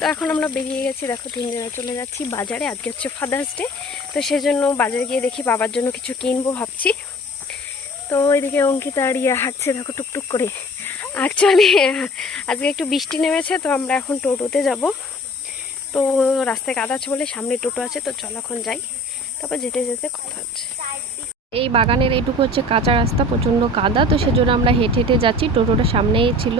তো এখন আমরা বেরিয়ে গেছি, দেখো তিনজনে চলে যাচ্ছি বাজারে। আজকে হচ্ছে ফাদার্স ডে, তো সেজন্য বাজারে গিয়ে দেখি বাবার জন্য কিছু কিনবো ভাবছি। তো ওইদিকে অঙ্কিতা আর ইয়ে হাঁটছে দেখো টুকটুক করে। অ্যাকচুয়ালি আজকে একটু বৃষ্টি নেমেছে, তো আমরা এখন টোটোতে যাব। তো রাস্তায় কাদা আছে বলে সামনে টোটো আছে, তো চল এখন যাই, তারপর যেতে যেতে কথা হচ্ছে। এই বাগানের এইটুকু হচ্ছে কাঁচা রাস্তা, প্রচণ্ড কাদা, তো সেজন্য আমরা হেঁটে হেঁটে যাচ্ছি। টোটোটা সামনেই ছিল।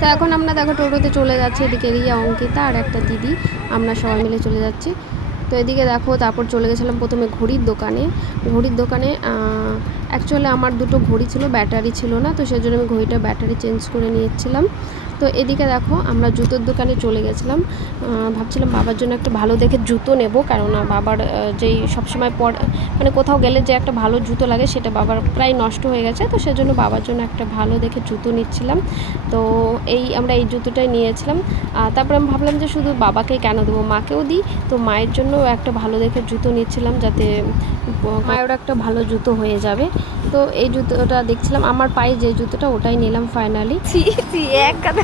তো এখন আমরা দেখো টোটোতে চলে যাচ্ছি। এদিকে রিয়া, অঙ্কিতা আর একটা দিদি, আমরা সবাই মিলে চলে যাচ্ছি। তো এদিকে দেখো, তারপর চলে গেছিলাম প্রথমে ঘড়ির দোকানে। অ্যাকচুয়ালি আমার দুটো ঘড়ি ছিল, ব্যাটারি ছিল না, তো সেজন্য আমি ঘড়িটা ব্যাটারি চেঞ্জ করে নিয়েছিলাম। তো এদিকে দেখো আমরা জুতোর দোকানে চলে গেছিলাম। ভাবছিলাম বাবার জন্য একটা ভালো দেখে জুতো নেব, কারণ বাবার যেই সবসময় মানে কোথাও গেলে যে একটা ভালো জুতো লাগে সেটা বাবার প্রায় নষ্ট হয়ে গেছে, তো সেজন্য বাবার জন্য একটা ভালো দেখে জুতো নিচ্ছিলাম। তো আমরা এই জুতোটাই নিয়েছিলাম। তারপর আমি ভাবলাম যে শুধু বাবাকেই কেন দেবো, মাকেও দিই। তো মায়ের জন্য একটা ভালো দেখে জুতো নিচ্ছিলাম, যাতে মায়েরও একটা ভালো জুতো হয়ে যাবে। তো এই জুতোটা দেখছিলাম, আমার পায়ে যে জুতোটা ওটাই নিলাম ফাইনালি। এক কথা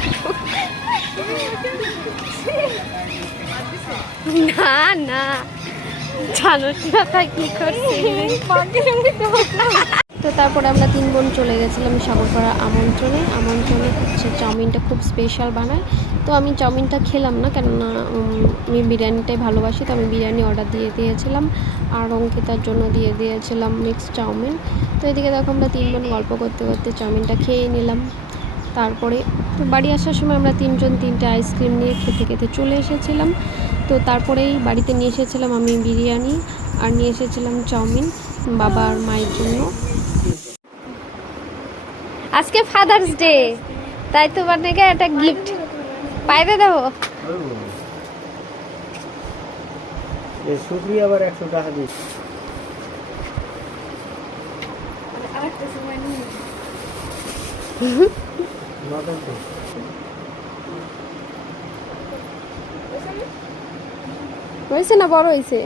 না না জানোস না তাই কি করছি। তো তারপরে আমরা 3 বোন চলে গেছিলাম সাগরপাড়া আমন্ত্রণে হচ্ছে চাউমিনটা খুব স্পেশাল বানায়। তো আমি চাউমিনটা খেলাম না, কেননা আমি বিরিয়ানিটাই ভালোবাসি, তো আমি বিরিয়ানি অর্ডার দিয়ে দিয়েছিলাম। আর অঙ্কিতার জন্য দিয়ে দিয়েছিলাম মিক্সড চাউমিন। তো এদিকে দেখো আমরা 3 বোন গল্প করতে করতে চাউমিনটা খেয়ে নিলাম। তারপরে তো বাড়ি আসার সময় আমরা 3 জন 3টে আইসক্রিম নিয়ে খেতে খেতে চলে এসেছিলাম। তো তারপরেই বাড়িতে নিয়ে এসেছিলাম আমি বিরিয়ানি, আর নিয়ে এসেছিলাম চাউমিন বাবা আর মায়ের জন্য। আজকে ফাদার্স ডে, তাই তো মানে একটা গিফট পাইতে দেবো। শুক্রিয়া, আবার 100 টাকা দিই। হয়েছে না বড় হয়েছে?